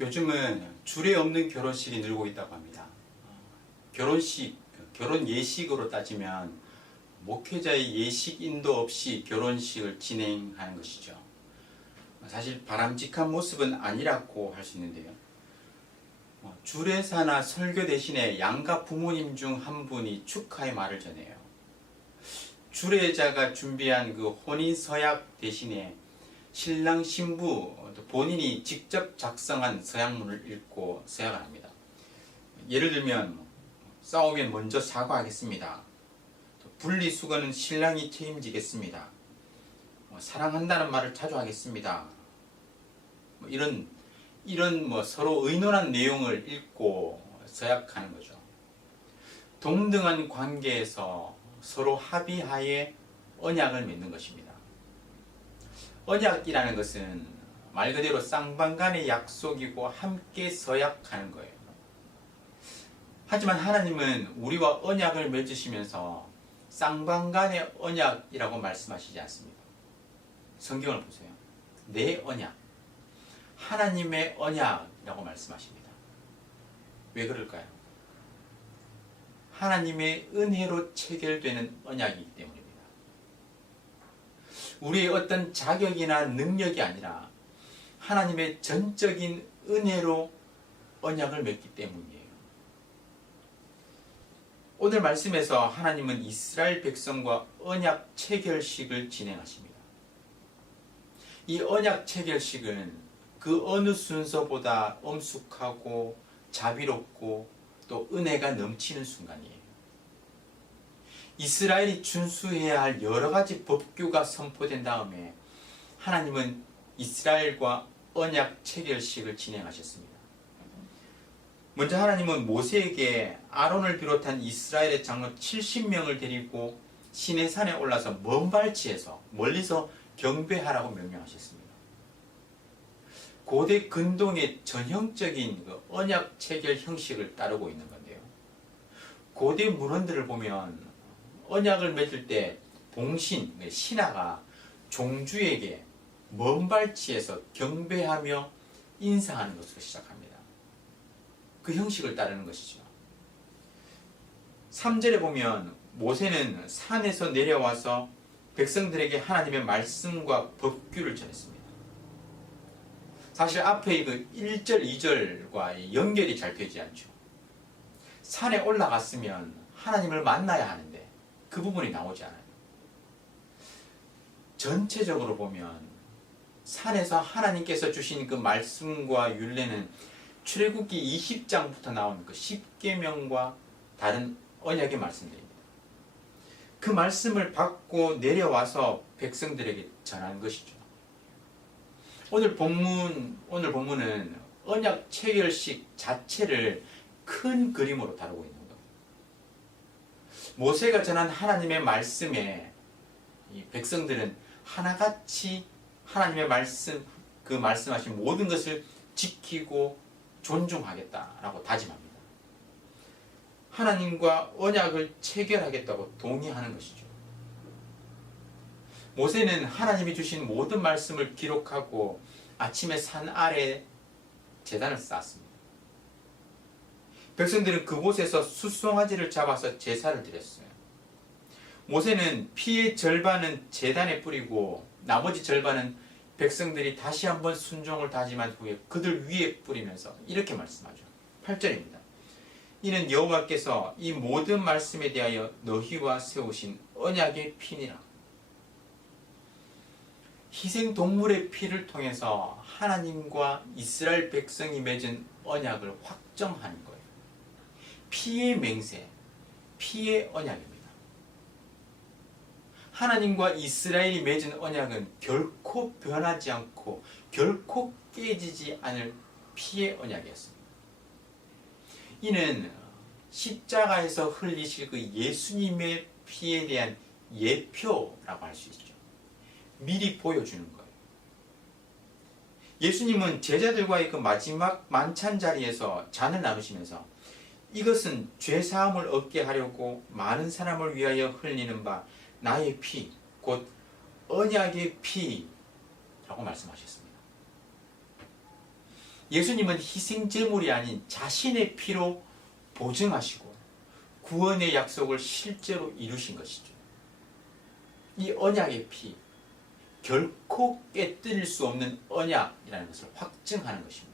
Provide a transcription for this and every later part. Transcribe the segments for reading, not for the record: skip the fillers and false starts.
요즘은 주례 없는 결혼식이 늘고 있다고 합니다. 결혼식, 결혼 예식으로 따지면 목회자의 예식 인도 없이 결혼식을 진행하는 것이죠. 사실 바람직한 모습은 아니라고 할 수 있는데요. 주례사나 설교 대신에 양가 부모님 중 한 분이 축하의 말을 전해요. 주례자가 준비한 그 혼인 서약 대신에 신랑 신부 본인이 직접 작성한 서약문을 읽고 서약을 합니다. 예를 들면 싸우면 먼저 사과하겠습니다. 분리수거는 신랑이 책임지겠습니다. 사랑한다는 말을 자주 하겠습니다. 이런 서로 의논한 내용을 읽고 서약하는 거죠. 동등한 관계에서 서로 합의하에 언약을 맺는 것입니다. 언약이라는 것은 말 그대로 쌍방간의 약속이고 함께 서약하는 거예요. 하지만 하나님은 우리와 언약을 맺으시면서 쌍방간의 언약이라고 말씀하시지 않습니다. 성경을 보세요. 내 언약, 하나님의 언약이라고 말씀하십니다. 왜 그럴까요? 하나님의 은혜로 체결되는 언약이기 때문입니다. 우리의 어떤 자격이나 능력이 아니라 하나님의 전적인 은혜로 언약을 맺기 때문이에요. 오늘 말씀에서 하나님은 이스라엘 백성과 언약 체결식을 진행하십니다. 이 언약 체결식은 그 어느 순서보다 엄숙하고 자비롭고 또 은혜가 넘치는 순간이에요. 이스라엘이 준수해야 할 여러 가지 법규가 선포된 다음에 하나님은 이스라엘과 언약 체결식을 진행하셨습니다. 먼저 하나님은 모세에게 아론을 비롯한 이스라엘의 장로 70명을 데리고 시내산에 올라서 먼 발치에서 멀리서 경배하라고 명령하셨습니다. 고대 근동의 전형적인 그 언약 체결 형식을 따르고 있는 건데요. 고대 문헌들을 보면 언약을 맺을 때 봉신, 신하가 종주에게 먼 발치에서 경배하며 인사하는 것으로 시작합니다. 그 형식을 따르는 것이죠. 3절에 보면 모세는 산에서 내려와서 백성들에게 하나님의 말씀과 법규를 전했습니다. 사실 앞에 그 1절, 2절과 연결이 잘 되지 않죠. 산에 올라갔으면 하나님을 만나야 하는데 그 부분이 나오지 않아요. 전체적으로 보면 산에서 하나님께서 주신 그 말씀과 율례는 출애굽기 20장부터 나온 그 10계명과 다른 언약의 말씀들입니다. 그 말씀을 받고 내려와서 백성들에게 전한 것이죠. 오늘 본문은 언약 체결식 자체를 큰 그림으로 다루고 있는 겁니다. 모세가 전한 하나님의 말씀에 이 백성들은 하나같이 하나님의 말씀, 그 말씀하신 모든 것을 지키고 존중하겠다라고 다짐합니다. 하나님과 언약을 체결하겠다고 동의하는 것이죠. 모세는 하나님이 주신 모든 말씀을 기록하고 아침에 산 아래 제단을 쌓았습니다. 백성들은 그곳에서 숫송아지를 잡아서 제사를 드렸어요. 모세는 피의 절반은 제단에 뿌리고 나머지 절반은 백성들이 다시 한번 순종을 다짐한 후에 그들 위에 뿌리면서 이렇게 말씀하죠. 8절입니다. 이는 여호와께서 이 모든 말씀에 대하여 너희와 세우신 언약의 피니라. 희생동물의 피를 통해서 하나님과 이스라엘 백성이 맺은 언약을 확정하는 거예요. 피의 맹세, 피의 언약입니다. 하나님과 이스라엘이 맺은 언약은 결코 변하지 않고 결코 깨지지 않을 피의 언약이었습니다. 이는 십자가에서 흘리실 그 예수님의 피에 대한 예표라고 할 수 있죠. 미리 보여주는 거예요. 예수님은 제자들과의 그 마지막 만찬 자리에서 잔을 나누시면서 이것은 죄사함을 얻게 하려고 많은 사람을 위하여 흘리는 바 나의 피, 곧 언약의 피라고 말씀하셨습니다. 예수님은 희생제물이 아닌 자신의 피로 보증하시고 구원의 약속을 실제로 이루신 것이죠. 이 언약의 피, 결코 깨뜨릴 수 없는 언약이라는 것을 확증하는 것입니다.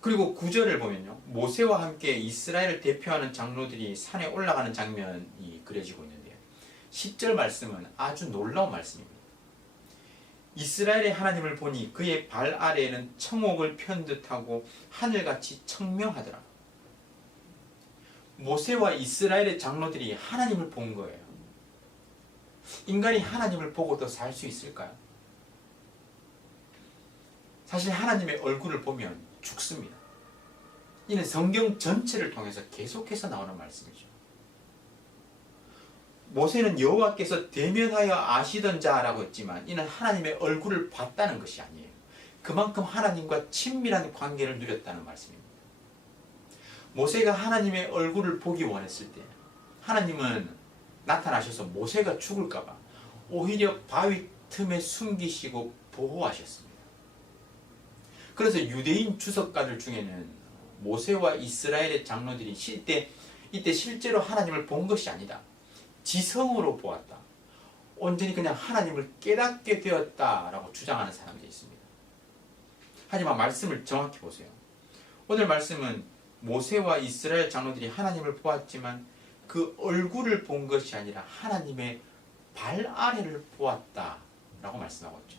그리고 9절을 보면요, 모세와 함께 이스라엘을 대표하는 장로들이 산에 올라가는 장면이 그려지고 있는데요, 10절 말씀은 아주 놀라운 말씀입니다. 이스라엘의 하나님을 보니 그의 발 아래에는 청옥을 편 듯하고 하늘같이 청명하더라. 모세와 이스라엘의 장로들이 하나님을 본 거예요. 인간이 하나님을 보고도 살 수 있을까요? 사실 하나님의 얼굴을 보면 죽습니다. 이는 성경 전체를 통해서 계속해서 나오는 말씀이죠. 모세는 여호와께서 대면하여 아시던 자라고 했지만 이는 하나님의 얼굴을 봤다는 것이 아니에요. 그만큼 하나님과 친밀한 관계를 누렸다는 말씀입니다. 모세가 하나님의 얼굴을 보기 원했을 때 하나님은 나타나셔서 모세가 죽을까 봐 오히려 바위 틈에 숨기시고 보호하셨습니다. 그래서 유대인 주석가들 중에는 모세와 이스라엘의 장로들이 이때 실제로 하나님을 본 것이 아니다, 지성으로 보았다, 온전히 그냥 하나님을 깨닫게 되었다라고 주장하는 사람들이 있습니다. 하지만 말씀을 정확히 보세요. 오늘 말씀은 모세와 이스라엘 장로들이 하나님을 보았지만 그 얼굴을 본 것이 아니라 하나님의 발 아래를 보았다라고 말씀하고 있죠.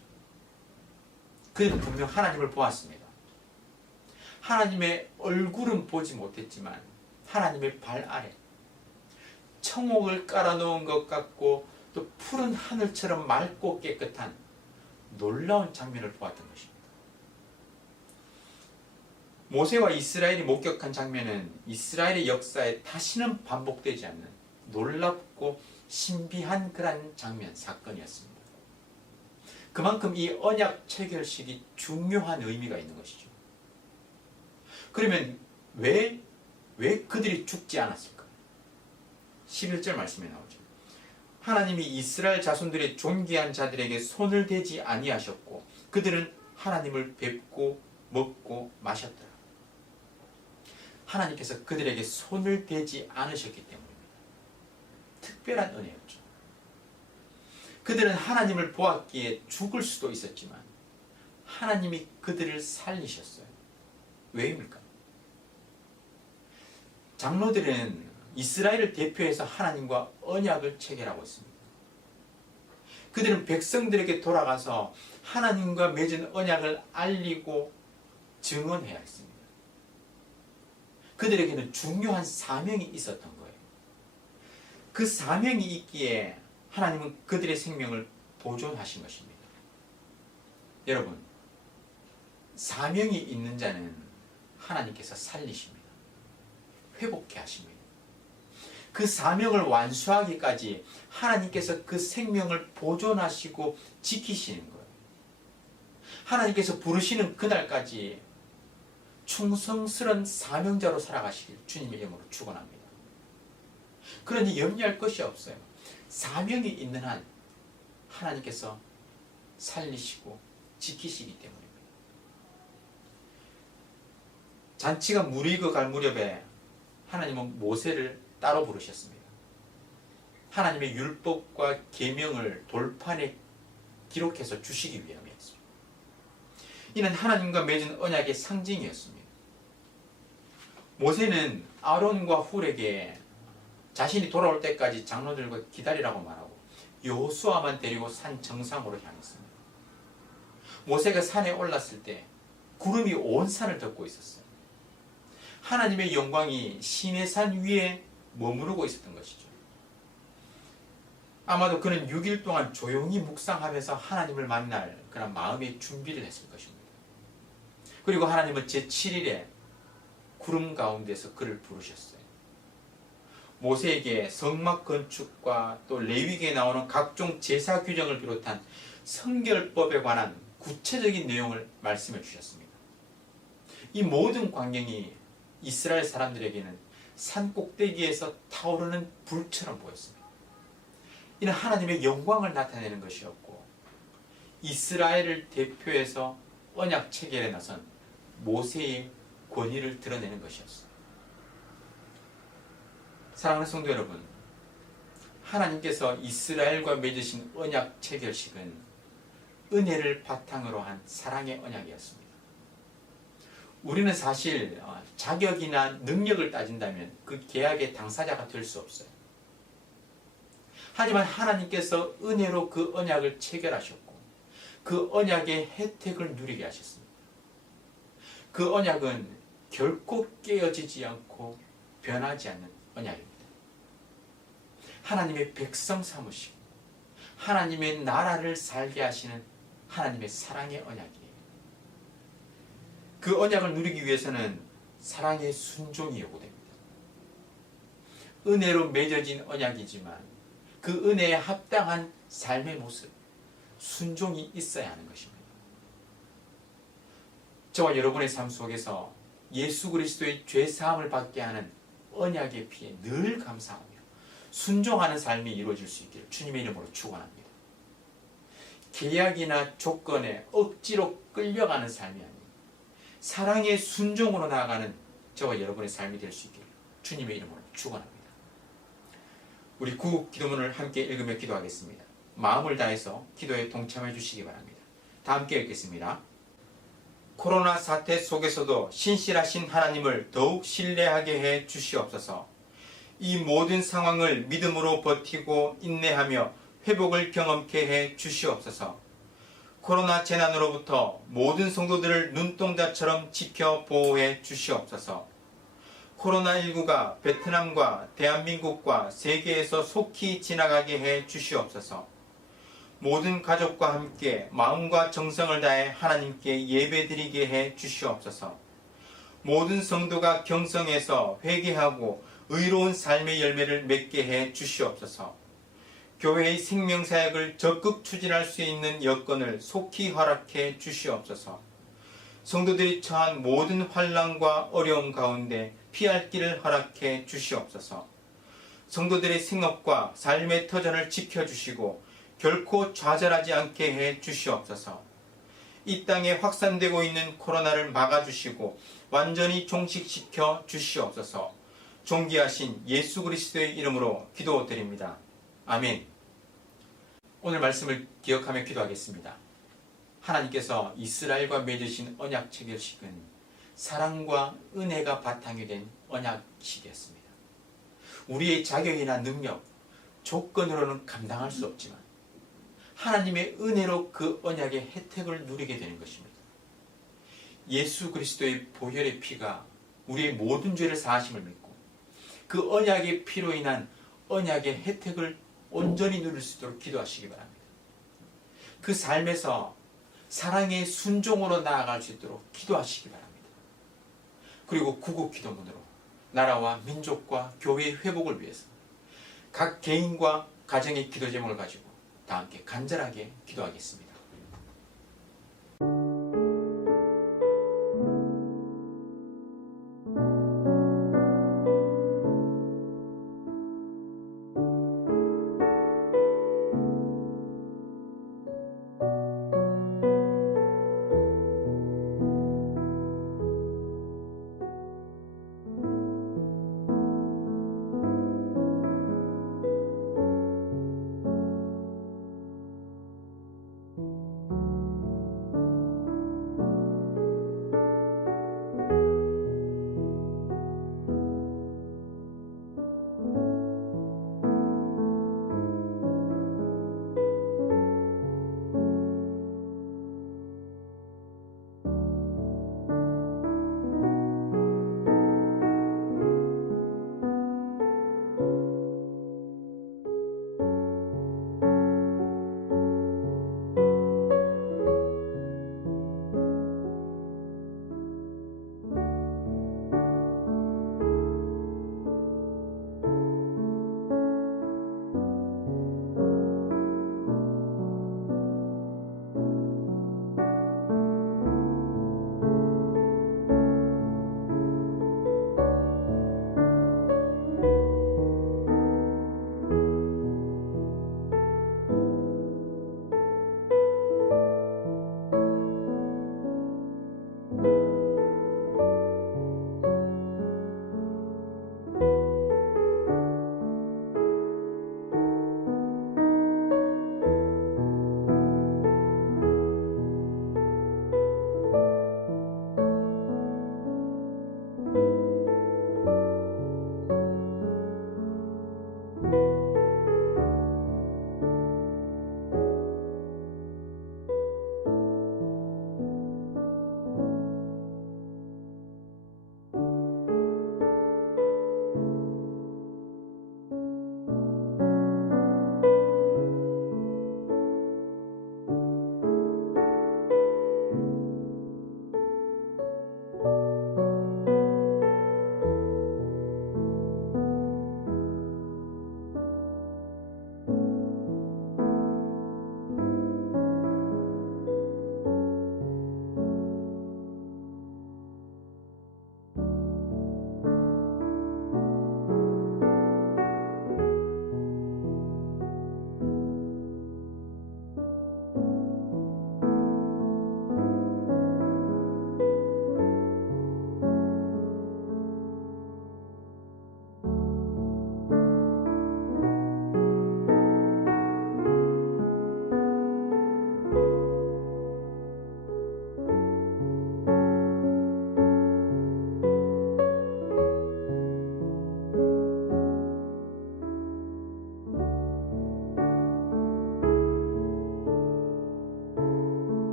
그들은 분명 하나님을 보았습니다. 하나님의 얼굴은 보지 못했지만 하나님의 발 아래, 청옥을 깔아놓은 것 같고 또 푸른 하늘처럼 맑고 깨끗한 놀라운 장면을 보았던 것입니다. 모세와 이스라엘이 목격한 장면은 이스라엘의 역사에 다시는 반복되지 않는 놀랍고 신비한 그런 장면, 사건이었습니다. 그만큼 이 언약 체결식이 중요한 의미가 있는 것이죠. 그러면 왜 그들이 죽지 않았을까? 11절 말씀에 나오죠. 하나님이 이스라엘 자손들의 존귀한 자들에게 손을 대지 아니하셨고 그들은 하나님을 뵙고 먹고 마셨더라. 하나님께서 그들에게 손을 대지 않으셨기 때문입니다. 특별한 은혜였죠. 그들은 하나님을 보았기에 죽을 수도 있었지만 하나님이 그들을 살리셨어요. 왜입니까? 장로들은 이스라엘을 대표해서 하나님과 언약을 체결하고 있습니다. 그들은 백성들에게 돌아가서 하나님과 맺은 언약을 알리고 증언해야 했습니다. 그들에게는 중요한 사명이 있었던 거예요. 그 사명이 있기에 하나님은 그들의 생명을 보존하신 것입니다. 여러분, 사명이 있는 자는 하나님께서 살리십니다. 회복케 하십니다. 그 사명을 완수하기까지 하나님께서 그 생명을 보존하시고 지키시는 거예요. 하나님께서 부르시는 그날까지 충성스러운 사명자로 살아가시길 주님의 이름으로 축원합니다. 그러니 염려할 것이 없어요. 사명이 있는 한 하나님께서 살리시고 지키시기 때문입니다. 잔치가 무르익어갈 무렵에 하나님은 모세를 따로 부르셨습니다. 하나님의 율법과 계명을 돌판에 기록해서 주시기 위함이었습니다. 이는 하나님과 맺은 언약의 상징이었습니다. 모세는 아론과 훌에게 자신이 돌아올 때까지 장로들과 기다리라고 말하고 여호수아만 데리고 산 정상으로 향했습니다. 모세가 산에 올랐을 때 구름이 온 산을 덮고 있었어요. 하나님의 영광이 시내산 위에 머무르고 있었던 것이죠. 아마도 그는 6일 동안 조용히 묵상하면서 하나님을 만날 그런 마음의 준비를 했을 것입니다. 그리고 하나님은 제7일에 구름 가운데서 그를 부르셨어요. 모세에게 성막 건축과 또 레위기에 나오는 각종 제사 규정을 비롯한 성결법에 관한 구체적인 내용을 말씀해 주셨습니다. 이 모든 광경이 이스라엘 사람들에게는 산 꼭대기에서 타오르는 불처럼 보였습니다. 이는 하나님의 영광을 나타내는 것이었고 이스라엘을 대표해서 언약 체결에 나선 모세의 권위를 드러내는 것이었어요. 사랑하는 성도 여러분, 하나님께서 이스라엘과 맺으신 언약 체결식은 은혜를 바탕으로 한 사랑의 언약이었습니다. 우리는 사실 자격이나 능력을 따진다면 그 계약의 당사자가 될 수 없어요. 하지만 하나님께서 은혜로 그 언약을 체결하셨고 그 언약의 혜택을 누리게 하셨습니다. 그 언약은 결코 깨어지지 않고 변하지 않는 언약입니다. 하나님의 백성 삼으시고 하나님의 나라를 살게 하시는 하나님의 사랑의 언약이에요. 그 언약을 누리기 위해서는 사랑의 순종이 요구됩니다. 은혜로 맺어진 언약이지만 그 은혜에 합당한 삶의 모습, 순종이 있어야 하는 것입니다. 저와 여러분의 삶 속에서 예수 그리스도의 죄 사함을 받게 하는 언약의 피에 늘 감사하며 순종하는 삶이 이루어질 수 있기를 주님의 이름으로 축원합니다. 계약이나 조건에 억지로 끌려가는 삶이 아닌 사랑의 순종으로 나아가는 저와 여러분의 삶이 될 수 있기를 주님의 이름으로 축원합니다. 우리 구국 기도문을 함께 읽으며 기도하겠습니다. 마음을 다해서 기도에 동참해 주시기 바랍니다. 다 함께 읽겠습니다. 코로나 사태 속에서도 신실하신 하나님을 더욱 신뢰하게 해 주시옵소서. 이 모든 상황을 믿음으로 버티고 인내하며 회복을 경험케 해 주시옵소서. 코로나 재난으로부터 모든 성도들을 눈동자처럼 지켜 보호해 주시옵소서. 코로나19가 베트남과 대한민국과 세계에서 속히 지나가게 해 주시옵소서. 모든 가족과 함께 마음과 정성을 다해 하나님께 예배드리게 해 주시옵소서. 모든 성도가 경성에서 회개하고 의로운 삶의 열매를 맺게 해 주시옵소서. 교회의 생명사역을 적극 추진할 수 있는 여건을 속히 허락해 주시옵소서. 성도들이 처한 모든 환난과 어려움 가운데 피할 길을 허락해 주시옵소서. 성도들의 생업과 삶의 터전을 지켜주시고 결코 좌절하지 않게 해 주시옵소서. 이 땅에 확산되고 있는 코로나를 막아주시고 완전히 종식시켜 주시옵소서. 존귀하신 예수 그리스도의 이름으로 기도드립니다. 아멘. 오늘 말씀을 기억하며 기도하겠습니다. 하나님께서 이스라엘과 맺으신 언약 체결식은 사랑과 은혜가 바탕이 된 언약식이었습니다. 우리의 자격이나 능력, 조건으로는 감당할 수 없지만 하나님의 은혜로 그 언약의 혜택을 누리게 되는 것입니다. 예수 그리스도의 보혈의 피가 우리의 모든 죄를 사하심을 믿고 그 언약의 피로 인한 언약의 혜택을 온전히 누릴 수 있도록 기도하시기 바랍니다. 그 삶에서 사랑의 순종으로 나아갈 수 있도록 기도하시기 바랍니다. 그리고 구국 기도문으로 나라와 민족과 교회의 회복을 위해서 각 개인과 가정의 기도 제목을 가지고 다 함께 간절하게 기도하겠습니다.